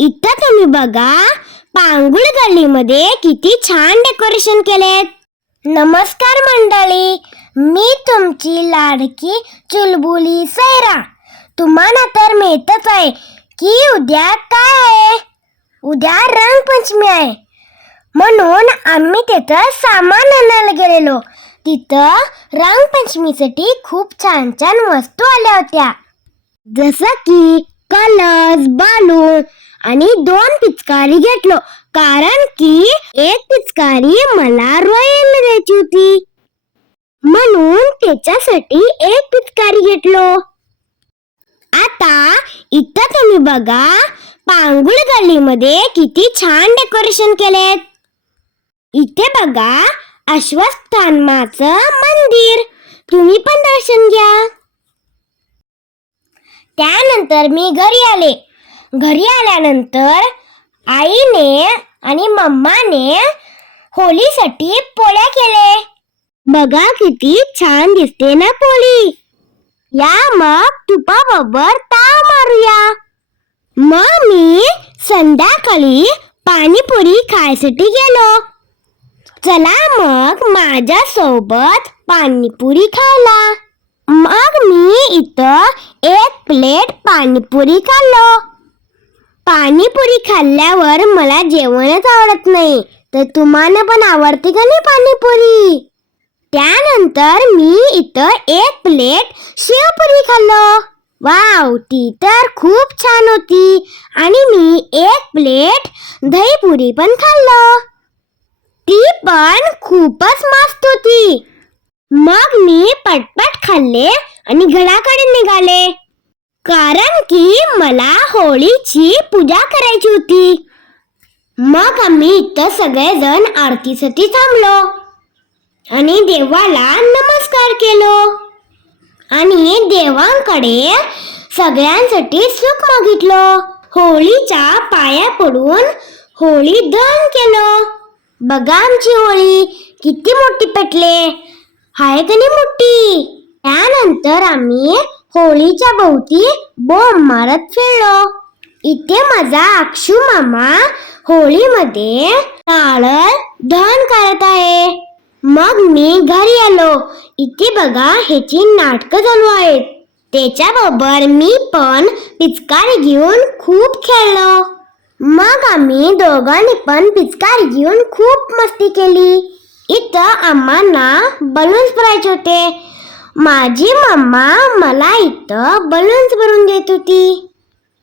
इथं तुम्ही बघा, पांगुळ गल्लीमध्ये किती छान डेकोरेशन केलेत. नमस्कार मंडळी, मी तुमची लाडकी चुलबुली सैरा. तुम्हाला तर माहीतच आहे की उद्या काय आहे. उद्या रंगपंचमी आहे, म्हणून आम्ही तिथं सामान आणायला गेलेलो. तिथं रंगपंचमीसाठी खूप छान छान वस्तू आल्या होत्या, जसं की कलर्स, बालून आणि 2 पिचकारी घेतलो, कारण की एक पिचकारी मला रॉयल द्यायची होती, म्हणून त्याच्यासाठी एक पिचकारी घेतलो. आता इथं तुम्ही बघा, पांगुळ गल्लीमध्ये किती छान डेकोरेशन केलेत. इथे बघा, अश्वत्थामाचं मंदिर, तुम्ही पण दर्शन घ्या. त्यानंतर मी घरी आले. घरी आल्यानंतर आईने आणि मम्माने होळीसाठी पोळ्या केले. बघा किती छान दिसते ना पोळी. या मग तुपाबरोबर ताव मारूया. मग मी संध्याकाळी पाणीपुरी खायसाठी गेलो. चला मग माझ्या सोबत पाणीपुरी खायला. मग मी इथं 1 प्लेट पाणीपुरी खाल्लो. पाणीपुरी खाल्ल्यावर मला जेवणच आवडत नाही, तर तुम्हाला पण आवडते का नाही पाणीपुरी? त्यानंतर मी इथं 1 प्लेट शेवपुरी खाल्लो. वाव, ती तर खूप छान होती. आणि मी 1 प्लेट दहीपुरी पण खाल्लो. ती पण खूपच मस्त होती. मग मी पटपट खाल्ले आणि घराकडे निघाले, कारण की मला होळीची पूजा करायची होती. मग आम्ही इथं सगळेजण आरतीसाठी थांबलो आणि देवाला नमस्कार केलो आणि देवांकडे सगळ्यांसाठी सुख मागितलं. होळीच्या पाया पडून होळी दहन केलं. बघा आमची होळी किती मोठी पेटले, हाय का नाही मोठी. त्यानंतर आम्ही होळीच्या भोवती बॉम्ब मारत फिरलो. इथे माझा अक्षू मामा होळीमध्ये नारळ दहन करत आहे. मग मी घरी आलो. इथे बघा, ह्याची नाटकं चालू आहेत. त्याच्याबरोबर मी पण पिचकारी घेऊन खूप खेळलो. मग आम्ही दोघांनी पण पिचकारी घेऊन खूप मस्ती केली. इथं आम्हाला बलून्स भरायचे होते. माझी मम्मा मला इथं बलून्स भरून देत होती.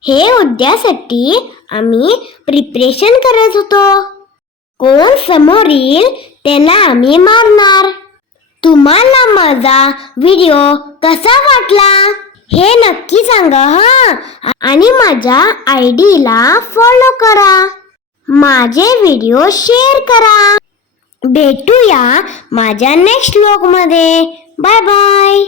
हे उद्यासाठी आम्ही प्रिपरेशन करत होतो. कोण समोर येईल त्याला आम्ही मारणार. तुम्हाला माझा व्हिडिओ कसा वाटला हे नक्की सांगा हा. आणि माझ्या आयडीला फॉलो करा, माझे व्हिडिओ शेअर करा. भेटूया माझ्या नेक्स्ट व्लॉगमध्ये. Bye bye.